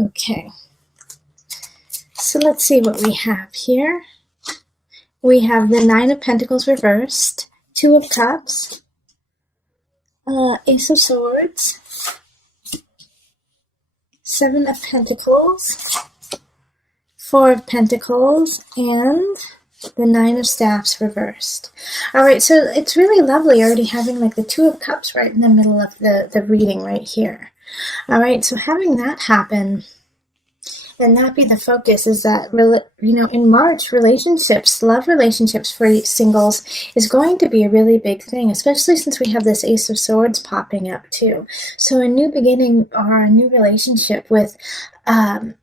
Okay. So let's see what we have here. We have the Nine of Pentacles reversed, Two of Cups, Ace of Swords, Seven of Pentacles, Four of Pentacles, and the Nine of Staffs reversed. All right, so it's really lovely already having like the Two of Cups right in the middle of the reading right here. All right, so having that happen and that be the focus is that, in March, relationships, love relationships for singles is going to be a really big thing, especially since we have this Ace of Swords popping up too. So a new beginning or a new relationship with an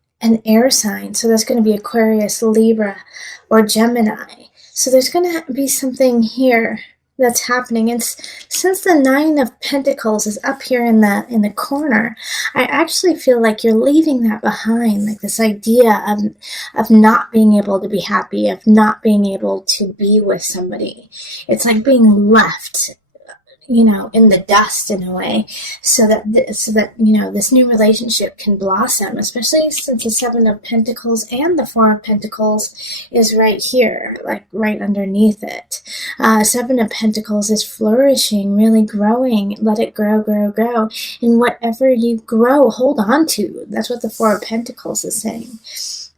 air sign. So that's going to be Aquarius, Libra, or Gemini. So there's going to be something here that's happening. And since the Nine of Pentacles is up here in the corner, I actually feel like you're leaving that behind, like this idea of not being able to be happy, of not being able to be with somebody. It's like being left, in the dust in a way, so that this new relationship can blossom, especially since the Seven of Pentacles and the Four of Pentacles is right here, like right underneath it. Seven of Pentacles is flourishing, really growing. Let it grow, grow, grow. And whatever you grow, hold on to. That's what the Four of Pentacles is saying.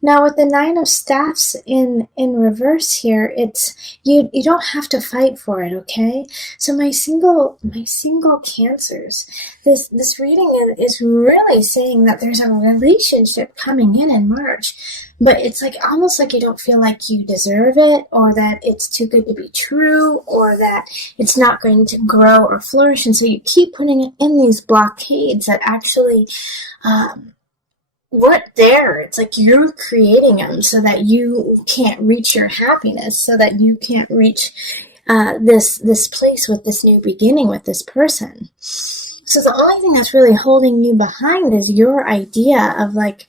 Now with the Nine of Staffs in reverse here, it's you don't have to fight for it, okay? So my single Cancers, this reading is really saying that there's a relationship coming in March, but it's like almost like you don't feel like you deserve it, or that it's too good to be true, or that it's not going to grow or flourish, and so you keep putting in these blockades that actually weren't there. It's like you're creating them so that you can't reach your happiness, so that you can't reach this place with this new beginning with this person. So the only thing that's really holding you behind is your idea of like,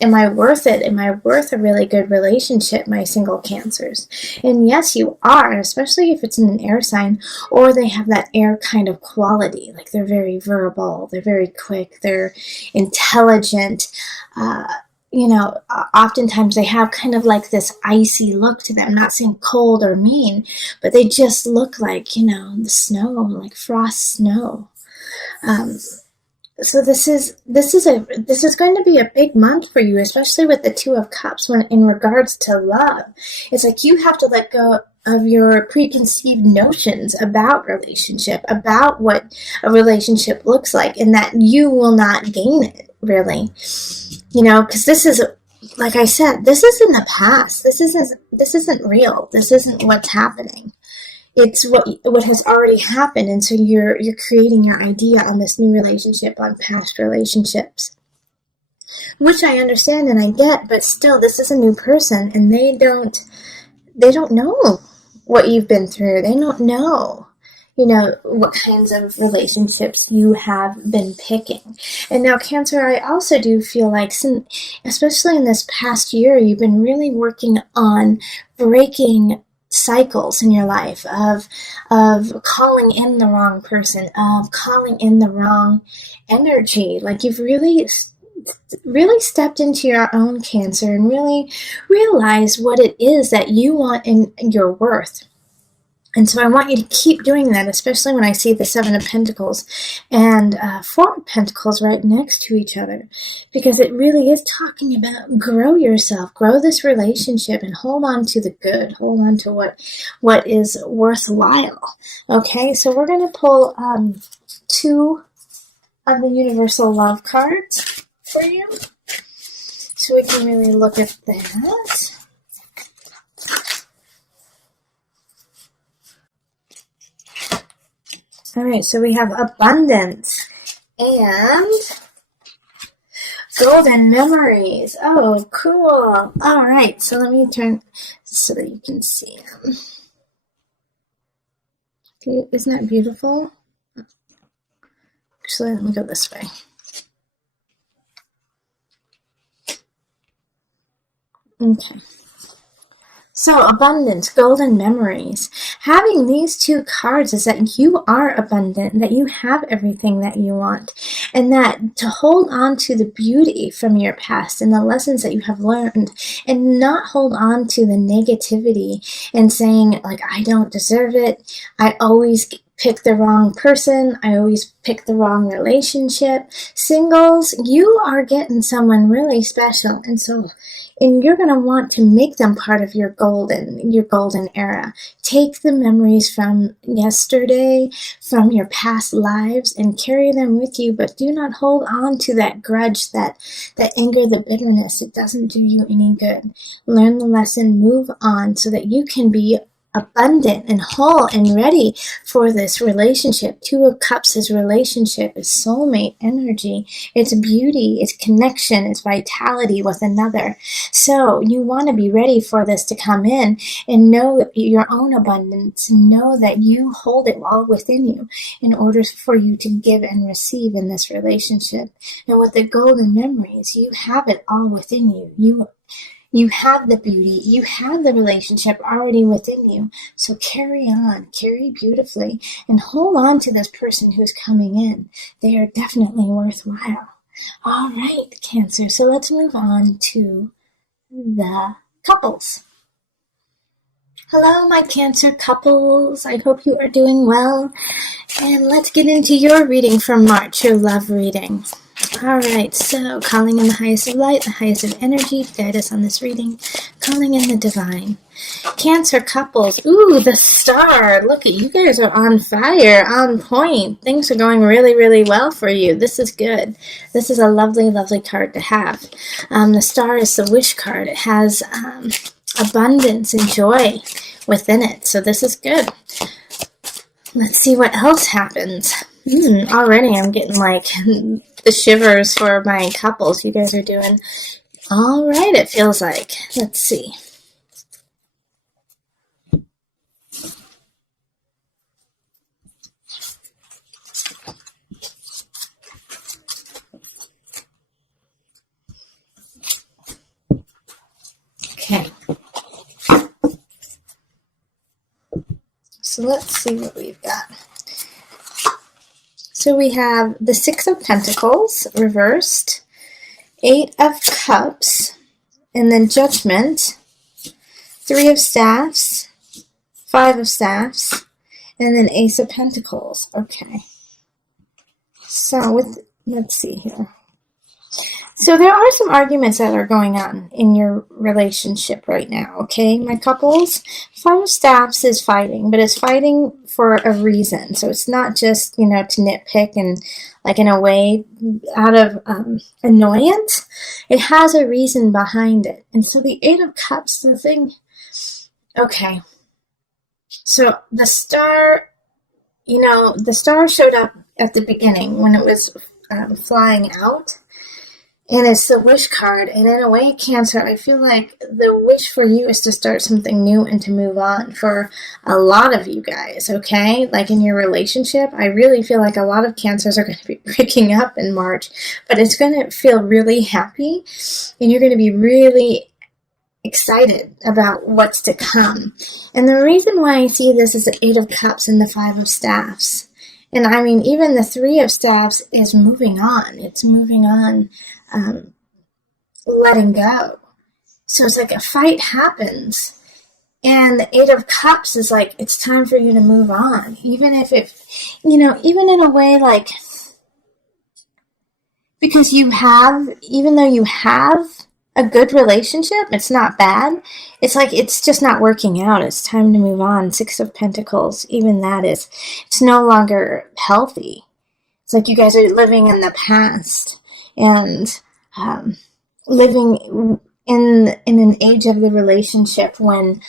am I worth it? Am I worth a really good relationship, my single Cancers? And yes, you are, especially if it's in an air sign, or they have that air kind of quality. Like they're very verbal, they're very quick, they're intelligent. Oftentimes they have kind of like this icy look to them. I'm not saying cold or mean, but they just look like, the snow, like frost snow. So this is going to be a big month for you, especially with the Two of Cups when in regards to love. It's like you have to let go of your preconceived notions about relationship, about what a relationship looks like, and that you will not gain it, really. Because this is, like I said, this is in the past. This isn't real. This isn't what's happening. It's what has already happened, and so you're creating your idea on this new relationship, on past relationships, which I understand and I get, but still, this is a new person, and they don't know what you've been through. They don't know, what kinds of relationships you have been picking. And now, Cancer, I also do feel like, especially in this past year, you've been really working on breaking cycles in your life of calling in the wrong person, of calling in the wrong energy. Like you've really stepped into your own, Cancer, and really realized what it is that you want in your worth. And so I want you to keep doing that, especially when I see the Seven of Pentacles and Four of Pentacles right next to each other, because it really is talking about grow yourself, grow this relationship, and hold on to the good, hold on to what is worthwhile. Okay, so we're going to pull two of the Universal Love cards for you, so we can really look at that. All right, so we have abundance and golden memories. Oh, cool. All right, so let me turn so that you can see them. Isn't that beautiful? Actually, let me go this way. Okay. So abundance, golden memories. Having these two cards is that you are abundant, that you have everything that you want. and that to hold on to the beauty from your past and the lessons that you have learned, and not hold on to the negativity and saying, like, I don't deserve it, I always pick the wrong person, I always pick the wrong relationship. Singles, you are getting someone really special, and you're going to want to make them part of your golden era. Take the memories from yesterday, from your past lives, and carry them with you, but do not hold on to that grudge, that anger, the bitterness. It doesn't do you any good. Learn the lesson, move on, so that you can be abundant and whole and ready for this relationship. Two of Cups is relationship, is soulmate energy. It's beauty, it's connection, it's vitality with another. So you want to be ready for this to come in and know your own abundance. Know that you hold it all within you in order for you to give and receive in this relationship. And with the golden memories, you have it all within you. You have the beauty, you have the relationship already within you. So carry on, carry beautifully, and hold on to this person who's coming in. They are definitely worthwhile. All right, Cancer. So let's move on to the couples. Hello, my Cancer couples. I hope you are doing well. And let's get into your reading for March, your love reading. All right, so calling in the highest of light, the highest of energy to guide us on this reading. Calling in the divine. Cancer couples. Ooh, the star. Look at you guys are on fire, on point. Things are going really, really well for you. This is good. This is a lovely, lovely card to have. The star is the wish card. It has abundance and joy within it. So this is good. Let's see what else happens. Already I'm getting like the shivers for my couples. You guys are doing all right, it feels like. Let's see. Okay. So let's see what we've got. So we have the Six of Pentacles reversed, Eight of Cups, and then Judgment, Three of Staffs, Five of Staffs, and then Ace of Pentacles. Okay. So let's see here. So there are some arguments that are going on in your relationship right now, okay, my couples? Five of Staffs is fighting, but it's fighting for a reason. So it's not just, to nitpick and, like, in a way, out of annoyance. It has a reason behind it. And so the Eight of Cups, the thing, okay. So the star, the star showed up at the beginning when it was flying out. And it's the wish card. And in a way, Cancer, I feel like the wish for you is to start something new and to move on for a lot of you guys, okay? Like in your relationship, I really feel like a lot of Cancers are going to be breaking up in March. But it's going to feel really happy. And you're going to be really excited about what's to come. And the reason why I see this is the Eight of Cups and the Five of Staffs. And I mean, even the Three of Staffs is moving on. It's moving on, letting go. So it's like a fight happens. And the Eight of Cups is like, it's time for you to move on. Even if it, even in a way like, because even though you have a good relationship, it's not bad. It's like, it's just not working out. It's time to move on. Six of Pentacles, even that is, it's no longer healthy. It's like you guys are living in the past and living in an age of the relationship when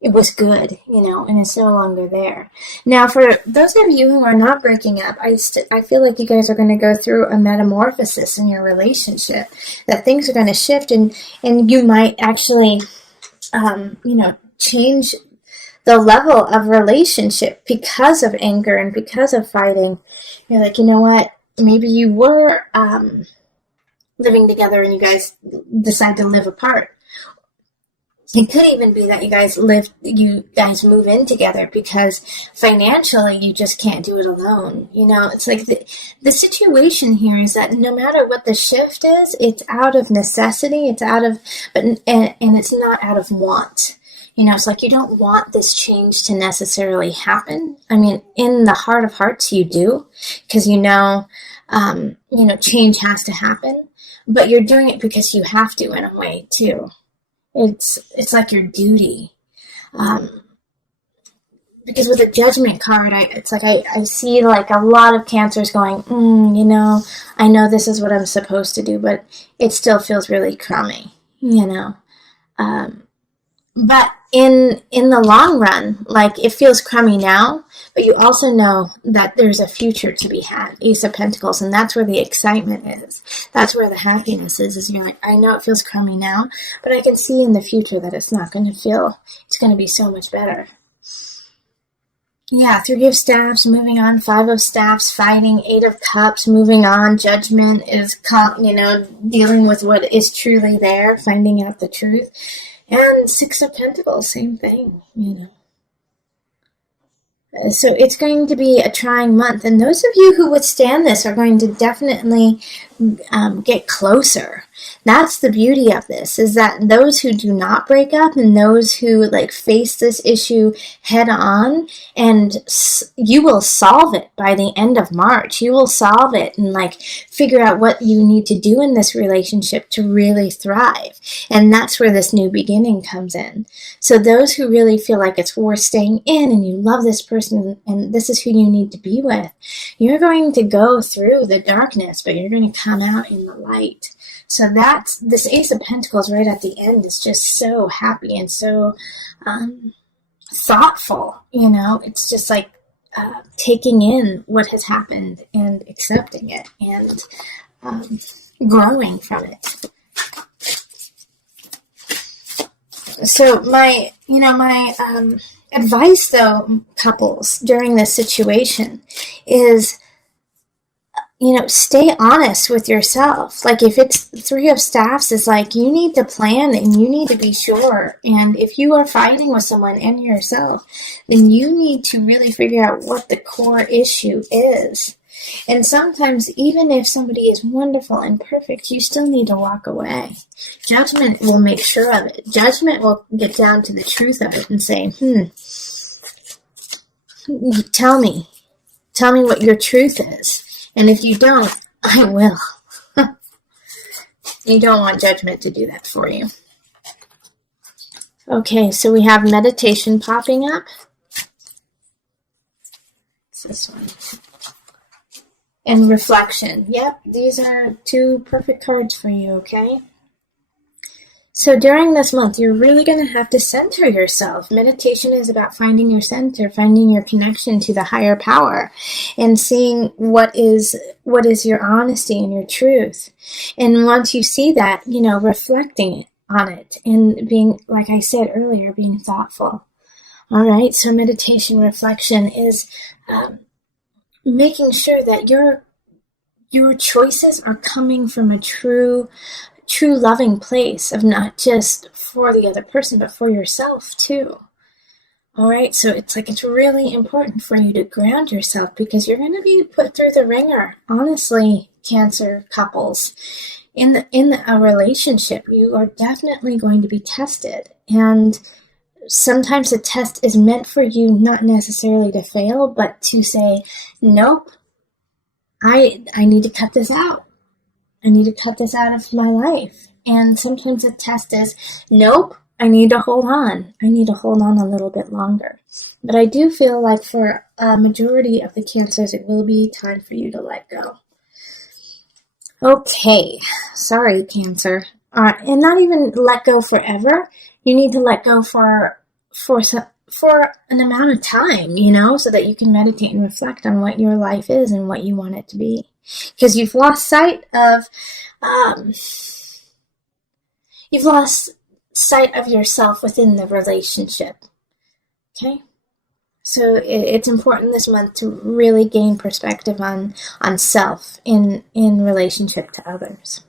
it was good, and it's no longer there. Now, for those of you who are not breaking up, I feel like you guys are going to go through a metamorphosis in your relationship, that things are going to shift, and you might actually, change the level of relationship because of anger and because of fighting. You're like, you know what? Maybe you were living together and you guys decide to live apart. It could even be that you guys move in together because financially you just can't do it alone. You know, it's like the situation here is that no matter what the shift is, it's out of necessity, and it's not out of want. You know, it's like you don't want this change to necessarily happen. I mean, in the heart of hearts, you do, because change has to happen, but you're doing it because you have to in a way too. It's like your duty. Because with the Judgment card, I see like a lot of Cancers going, I know this is what I'm supposed to do, but it still feels really crummy, But in the long run, like it feels crummy now, but you also know that there's a future to be had. Ace of Pentacles, and that's where the excitement is. That's where the happiness is you're like, I know it feels crummy now, but I can see in the future that it's not going to feel, it's going to be so much better. Yeah, 3 of Staffs, moving on, 5 of Staffs, fighting, 8 of Cups, moving on, Judgment is, dealing with what is truly there, finding out the truth. And 6 of Pentacles, same thing, So it's going to be a trying month. And those of you who withstand this are going to definitely get closer. That's the beauty of this, is that those who do not break up and those who face this issue head on, and you will solve it by the end of March. You will solve it and figure out what you need to do in this relationship to really thrive. And that's where this new beginning comes in. So those who really feel like it's worth staying in and you love this person and this is who you need to be with, you're going to go through the darkness, but you're going to come out in the light. So this Ace of Pentacles right at the end is just so happy and so thoughtful, It's just like taking in what has happened and accepting it and growing from it. So my advice, though, couples, during this situation is, stay honest with yourself. If it's 3 of Staffs, it's you need to plan and you need to be sure. And if you are fighting with someone and yourself, then you need to really figure out what the core issue is. And sometimes, even if somebody is wonderful and perfect, you still need to walk away. Judgment will make sure of it. Judgment will get down to the truth of it and say, tell me what your truth is. And if you don't, I will. You don't want Judgment to do that for you. Okay, so we have meditation popping up. It's this one. And reflection. Yep, these are 2 perfect cards for you, okay? So during this month, you're really going to have to center yourself. Meditation is about finding your center, finding your connection to the higher power, and seeing what is your honesty and your truth. And once you see that, reflecting on it and being, like I said earlier, being thoughtful. All right, so meditation reflection is making sure that your choices are coming from a true loving place of not just for the other person, but for yourself too. All right, so it's really important for you to ground yourself because you're going to be put through the ringer. Honestly, Cancer couples, in a relationship, you are definitely going to be tested. And sometimes the test is meant for you not necessarily to fail, but to say, nope, I need to cut this out. I need to cut this out of my life. And sometimes the test is, nope, I need to hold on. I need to hold on a little bit longer. But I do feel like for a majority of the Cancers, it will be time for you to let go. Okay, sorry, Cancer. And not even let go forever. You need to let go for an amount of time, so that you can meditate and reflect on what your life is and what you want it to be. Because you've lost sight of yourself within the relationship. Okay? So it's important this month to really gain perspective on self in relationship to others.